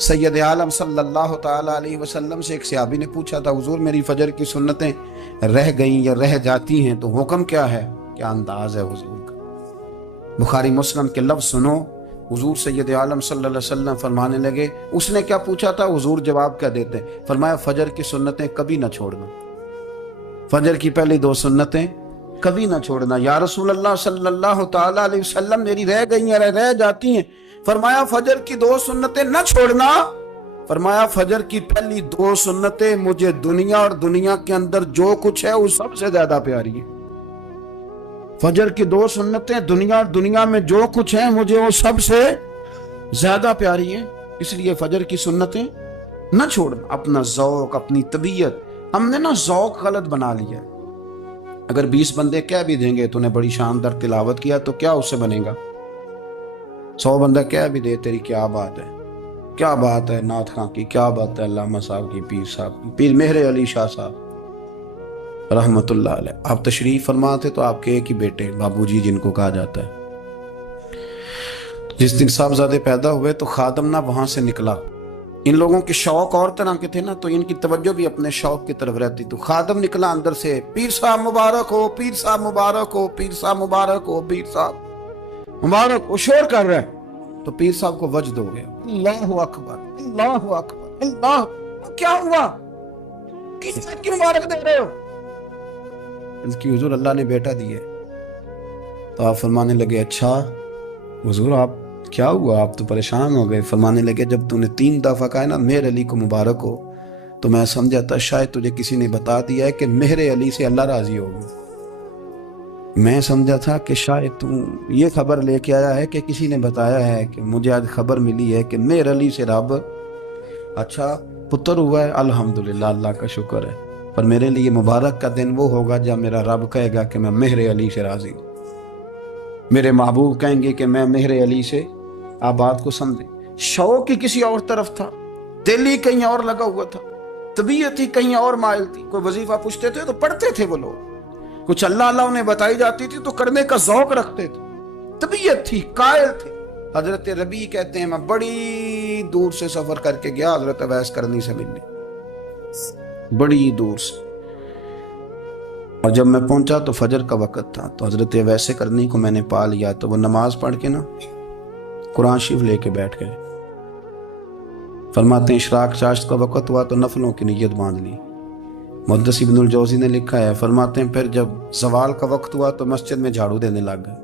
سید عالم صلی اللہ تعالیٰ علیہ وسلم سے ایک صحابی نے پوچھا تھا حضور میری فجر کی سنتیں رہ گئیں یا رہ جاتی ہیں تو حکم کیا ہے؟ کیا انداز ہے حضور کا، بخاری مسلم کے لفظ سنو، حضور سید عالم صلی اللہ علیہ وسلم فرمانے لگے، اس نے کیا پوچھا تھا، حضور جواب کیا دیتے؟ فرمایا فجر کی سنتیں کبھی نہ چھوڑنا، فجر کی پہلی 2 سنتیں کبھی نہ چھوڑنا۔ یا رسول اللہ صلی اللہ تعالیٰ علیہ وسلم میری رہ گئی ہیں، رہ جاتی ہیں، فرمایا فجر کی 2 سنتیں نہ چھوڑنا، فرمایا فجر کی پہلی 2 سنتیں مجھے دنیا اور دنیا کے اندر جو کچھ ہے وہ سب سے زیادہ پیاری ہے۔ فجر کی 2 سنتیں دنیا اور دنیا میں جو کچھ ہے مجھے وہ سب سے زیادہ پیاری ہیں، اس لیے فجر کی سنتیں نہ چھوڑنا۔ اپنا ذوق، اپنی طبیعت، ہم نے نا ذوق غلط بنا لیا ہے۔ اگر 20 بندے کہہ بھی دیں گے تو نے بڑی شاندار تلاوت کیا تو کیا اس سے بنے گا؟ 100 بندہ کہہ بھی دے تیری کیا بات ہے، کیا بات ہے نعت خاں کی، کیا بات ہے علامہ صاحب کی، پیر صاحب کی، پیر مہر علی شاہ صاحب رحمت اللہ علیہ، آپ تشریف فرما تھے تو آپ کے ایک ہی بیٹے بابو جی جن کو کہا جاتا ہے، جس دن صاحبزادے پیدا ہوئے تو خادم نہ وہاں سے نکلا، ان لوگوں کے شوق اور طرح کے تھے نا تو ان کی توجہ بھی اپنے شوق کی طرف رہتی، تو خادم نکلا اندر سے، پیر صاحب مبارک ہو، پیر صاحب مبارک ہو، پیر صاحب مبارک ہو، پیر صاحب مبارک ہو، شور کر رہے ہیں، تو پیر صاحب کو وجد ہو گیا، اللہ اکبر اللہ اکبر اللہ، کیا ہوا، کس بات کی مبارک دے رہے ہو؟ اس کی حضور اللہ نے بیٹا دیے، تو آپ فرمانے لگے اچھا حضور آپ کیا ہوا، آپ تو پریشان ہو گئے، فرمانے لگے جب تو نے 3 دفعہ کہا نا مہر علی کو مبارک ہو تو میں سمجھا تھا شاید تجھے کسی نے بتا دیا ہے کہ مہر علی سے اللہ راضی ہوگا، میں سمجھا تھا کہ شاید تو یہ خبر لے کے آیا ہے کہ کسی نے بتایا ہے کہ مجھے آج خبر ملی ہے کہ مہر علی سے رب اچھا پتر ہوا ہے، الحمدللہ اللہ کا شکر ہے، پر میرے لیے مبارک کا دن وہ ہوگا جب میرا رب کہے گا کہ میں مہر علی سے راضی ہوں، میرے محبوب کہیں گے کہ میں مہر علی سے، آپ بات کو سمجھیں، شوق ہی کسی اور طرف تھا، دل ہی کہیں اور لگا ہوا تھا، طبیعت ہی کہیں اور مائل تھی، کوئی وظیفہ پوچھتے تھے تو پڑھتے تھے وہ لوگ، کچھ اللہ اللہ انہیں بتائی جاتی تھی تو کرنے کا ذوق رکھتے تھے، طبیعت تھی، قائل تھے۔ حضرت ربیع کہتے ہیں میں بڑی دور سے سفر کر کے گیا حضرت اویس کرنی سے ملنے، بڑی دور سے، اور جب میں پہنچا تو فجر کا وقت تھا، تو حضرت اویس کرنی کو میں نے پا لیا، تو وہ نماز پڑھ کے نا قرآن شریف لے کے بیٹھ گئے، فرماتے ہیں اشراق چاشت کا وقت ہوا تو نفلوں کی نیت باندھ لی، محدث ابن الجوزی نے لکھا ہے، فرماتے ہیں پھر جب زوال کا وقت ہوا تو مسجد میں جھاڑو دینے لگ گئے،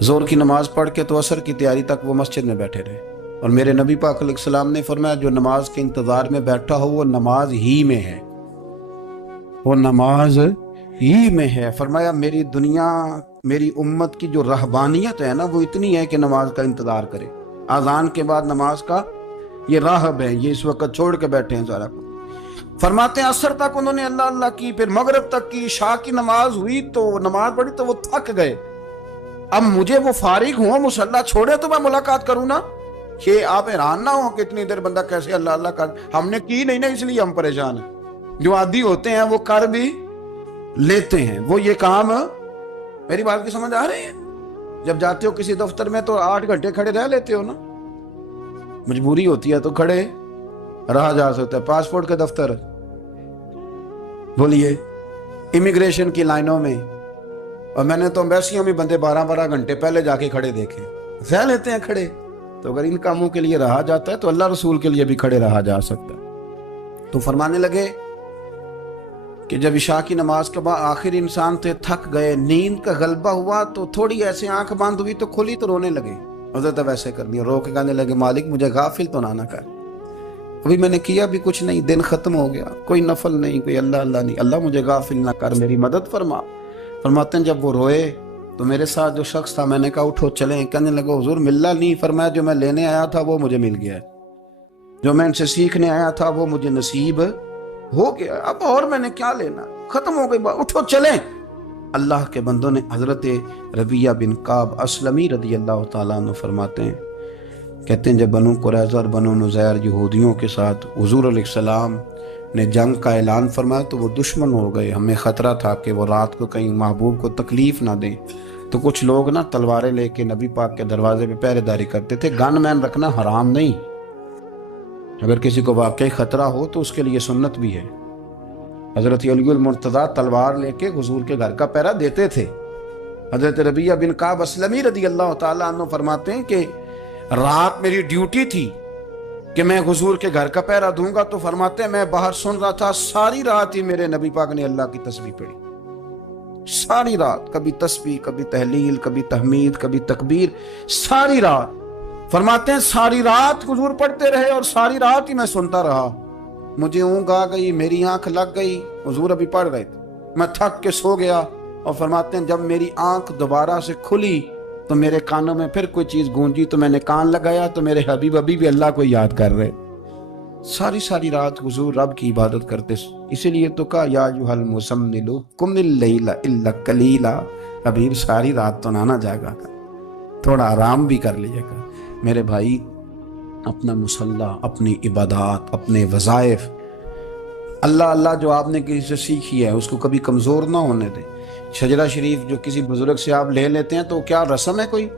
زور کی نماز پڑھ کے تو عصر کی تیاری تک وہ مسجد میں بیٹھے رہے، اور میرے نبی پاک علیہ السلام نے فرمایا جو نماز کے انتظار میں بیٹھا ہو وہ نماز ہی میں ہے، وہ نماز ہی میں ہے، فرمایا میری دنیا میری امت کی جو رہبانیت ہے نا وہ اتنی ہے کہ نماز کا انتظار کرے، اذان کے بعد نماز کا یہ راہب ہے، یہ اس وقت چھوڑ کے بیٹھے ہیں سارا کچھ، فرماتے ہیں عصر تک انہوں نے اللہ اللہ کی، پھر مغرب تک کی، عشاء کی نماز ہوئی تو نماز پڑھی تو وہ تھک گئے، اب مجھے وہ فارغ ہوں مصلی چھوڑے تو میں ملاقات کروں نا، کہ آپ حیران نہ ہوں کہ اتنی دیر بندہ کیسے اللہ اللہ کر، ہم نے کی نہیں نا اس لیے ہم پریشان ہیں، جو عادی ہوتے ہیں وہ کر بھی لیتے ہیں، وہ یہ کام، میری بات کی سمجھ آ رہی ہے؟ جب جاتے ہو کسی دفتر میں تو 8 گھنٹے کھڑے رہ لیتے ہو نا، مجبوری ہوتی ہے تو کھڑے رہا جا سکتا ہے، پاسپورٹ کے دفتر بولیے، امیگریشن کی لائنوں میں، اور میں نے تو ایمبیسیوں میں بندے 12 گھنٹے پہلے جا کے کھڑے دیکھے، رہ لیتے ہیں کھڑے، تو اگر ان کاموں کے لیے رہا جاتا ہے تو اللہ رسول کے لیے بھی کھڑے رہا جا سکتا ہے۔ تو فرمانے لگے کہ جب عشاء کی نماز کے بعد آخر انسان تھے تھک گئے، نیند کا غلبہ ہوا تو تھوڑی ایسے آنکھ بند ہوئی تو کھلی تو رونے لگے، حضرت ویسے کر دیا، رو کے کہنے لگے مالک مجھے غافل تو نہ کر، ابھی میں نے کیا بھی کچھ نہیں، دن ختم ہو گیا، کوئی نفل نہیں، کوئی اللہ اللہ نہیں، اللہ مجھے غافل نہ کر، میری مدد فرما۔ فرماتے ہیں جب وہ روئے تو میرے ساتھ جو شخص تھا میں نے کہا اٹھو چلیں، کہنے لگا حضور ملنا نہیں، فرمایا جو میں لینے آیا تھا وہ مجھے مل گیا ہے، جو میں ان سے سیکھنے آیا تھا وہ مجھے نصیب ہو گیا، اب اور میں نے کیا لینا، ختم ہو گئی بات، اٹھو چلیں۔ اللہ کے بندوں نے حضرت ربیعہ بن کعب اسلمی رضی اللہ تعالیٰ عنہ فرماتے ہیں، کہتے ہیں جب بنو قریظہ اور بنو نذیر یہودیوں کے ساتھ حضور علیہ السلام نے جنگ کا اعلان فرمایا تو وہ دشمن ہو گئے، ہمیں خطرہ تھا کہ وہ رات کو کہیں محبوب کو تکلیف نہ دیں، تو کچھ لوگ نا تلواریں لے کے نبی پاک کے دروازے پہ پہرے داری کرتے تھے. گن مین رکھنا حرام نہیں، اگر کسی کو واقعی خطرہ ہو تو اس کے لیے سنت بھی ہے. حضرت علی المرتضیٰ تلوار لے کے حضور کے گھر کا پہرا دیتے تھے. حضرت ربیعہ بن کعب اسلمی رضی اللہ تعالیٰ عنہ فرماتے ہیں کہ رات میری ڈیوٹی تھی کہ میں حضور کے گھر کا پہرا دوں گا، تو فرماتے ہیں میں باہر سن رہا تھا، ساری رات ہی میرے نبی پاک نے اللہ کی تسبیح پڑھی. ساری رات، کبھی تسبیح، کبھی تحلیل، کبھی تحمید، کبھی تکبیر، ساری رات. فرماتے ہیں ساری رات حضور پڑھتے رہے اور ساری رات ہی میں سنتا رہا. مجھے اونگ آ گئی، میری آنکھ لگ گئی، حضور ابھی پڑھ رہے تھے، میں تھک کے سو گیا. اور فرماتے ہیں جب میری آنکھ دوبارہ سے کھلی تو میرے کانوں میں پھر کوئی چیز گونجی، تو میں نے کان لگایا تو میرے حبیب ابھی بھی اللہ کو یاد کر رہے. ساری رات حضور رب کی عبادت کرتے. اسی لیے تو کہا یا ایھا المزمل قم اللیل الا قلیلا. حبیب ساری رات تو نہ جاگا کر، تھوڑا آرام بھی کر لیے گا. میرے بھائی، اپنا مصلی، اپنی عبادات، اپنے وظائف، اللہ جو آپ نے کسی سے سیکھی ہے اس کو کبھی کمزور نہ ہونے دیں. شجرہ شریف جو کسی بزرگ سے آپ لے لیتے ہیں تو کیا رسم ہے کوئی؟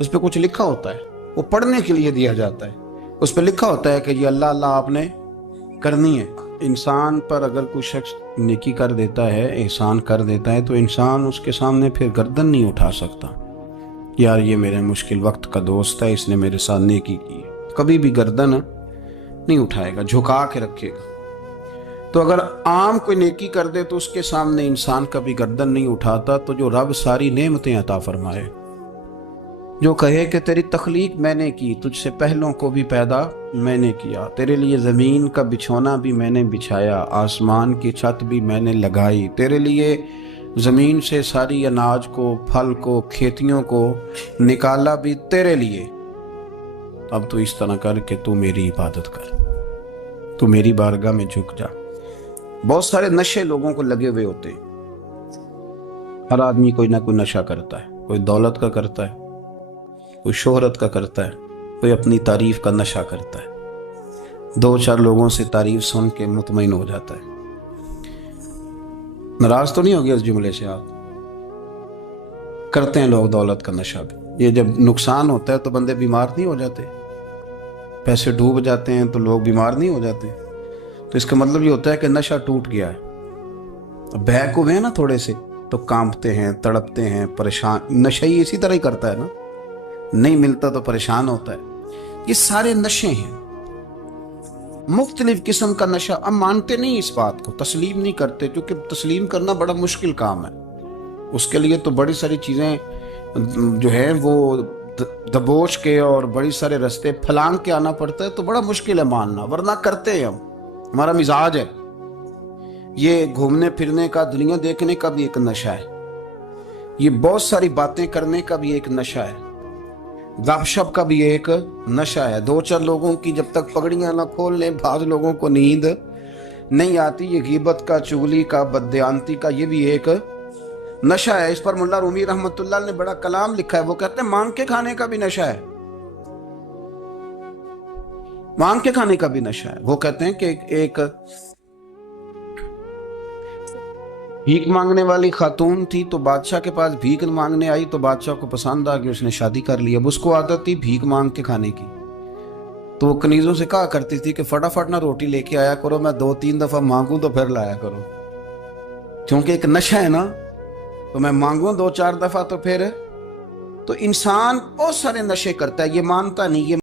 اس پہ کچھ لکھا ہوتا ہے، وہ پڑھنے کے لیے دیا جاتا ہے. اس پہ لکھا ہوتا ہے کہ یہ اللہ آپ نے کرنی ہے. انسان پر اگر کوئی شخص نیکی کر دیتا ہے، احسان کر دیتا ہے، تو انسان اس کے سامنے پھر گردن نہیں اٹھا سکتا. یار یہ میرے مشکل وقت کا دوست ہے، اس نے میرے ساتھ نیکی کی ہے. کبھی بھی گردن نہیں اٹھائے گا، جھکا کے رکھے گا. تو اگر عام کوئی نیکی کر دے تو اس کے سامنے انسان کبھی گردن نہیں اٹھاتا. تو جو رب ساری نعمتیں عطا فرمائے، جو کہے کہ تیری تخلیق میں نے کی، تجھ سے پہلوں کو بھی پیدا میں نے کیا، تیرے لیے زمین کا بچھونا بھی میں نے بچھایا، آسمان کی چھت بھی میں نے لگائی، تیرے لیے زمین سے ساری اناج کو، پھل کو، کھیتیوں کو نکالا بھی تیرے لیے. اب تو اس طرح کر کہ تو میری عبادت کر، تو میری بارگاہ میں جھک جا. بہت سارے نشے لوگوں کو لگے ہوئے ہوتے ہیں. ہر آدمی کوئی نہ کوئی نشہ کرتا ہے. کوئی دولت کا کرتا ہے، کوئی شہرت کا کرتا ہے، کوئی اپنی تعریف کا نشہ کرتا ہے. 2-4 لوگوں سے تعریف سن کے مطمئن ہو جاتا ہے. ناراض تو نہیں ہو گیا اس جملے سے؟ آپ کرتے ہیں لوگ دولت کا نشہ بھی. یہ جب نقصان ہوتا ہے تو بندے بیمار نہیں ہو جاتے؟ پیسے ڈوب جاتے ہیں تو لوگ بیمار نہیں ہو جاتے؟ تو اس کا مطلب یہ ہوتا ہے کہ نشہ ٹوٹ گیا ہے. بہک ہوئے ہیں نا تھوڑے سے تو کانپتے ہیں، تڑپتے ہیں، پریشان. نشہ ہی اسی طرح ہی کرتا ہے نا، نہیں ملتا تو پریشان ہوتا ہے. یہ سارے نشے ہیں، مختلف قسم کا نشہ. اب مانتے نہیں اس بات کو، تسلیم نہیں کرتے، کیونکہ تسلیم کرنا بڑا مشکل کام ہے. اس کے لیے تو بڑی ساری چیزیں جو ہیں وہ دبوچ کے اور بڑی سارے رستے پھلانگ کے آنا پڑتا ہے. تو بڑا مشکل ہے ماننا، ورنہ کرتے ہیں ہم. ہمارا مزاج ہے. یہ گھومنے پھرنے کا، دنیا دیکھنے کا بھی ایک نشہ ہے. یہ بہت ساری باتیں کرنے کا بھی ایک نشہ ہے. گپ شپ کا بھی ایک نشہ ہے. 2-4 لوگوں کی جب تک پگڑیاں نہ کھول لیں، بعض لوگوں کو نیند نہیں آتی. یہ غیبت کا، چغلی کا، بددیانتی کا، یہ بھی ایک نشہ ہے. اس پر ملا رومی رحمۃ اللہ نے بڑا کلام لکھا ہے. وہ کہتے ہیں مانگ کے کھانے کا بھی نشہ ہے، مانگ کے کھانے کا بھی نشہ ہے. وہ کہتے ہیں کہ ایک بھیک مانگنے والی خاتون تھی، تو بادشاہ کے پاس بھیک مانگنے آئی، تو بادشاہ کو پسند آ گئی، اس نے شادی کر لی. اب اس کو عادت تھی بھیک مانگ کے کھانے کی. تو وہ کنیزوں سے کہا کرتی تھی کہ فٹافٹ نہ روٹی لے کے آیا کرو، میں 2-3 دفعہ مانگوں تو پھر لایا کرو. کیونکہ ایک نشہ ہے نا، تو میں مانگوں 2-4 دفعہ تو پھر. تو انسان بہت سارے نشے کرتا ہے، یہ مانتا نہیں. یہ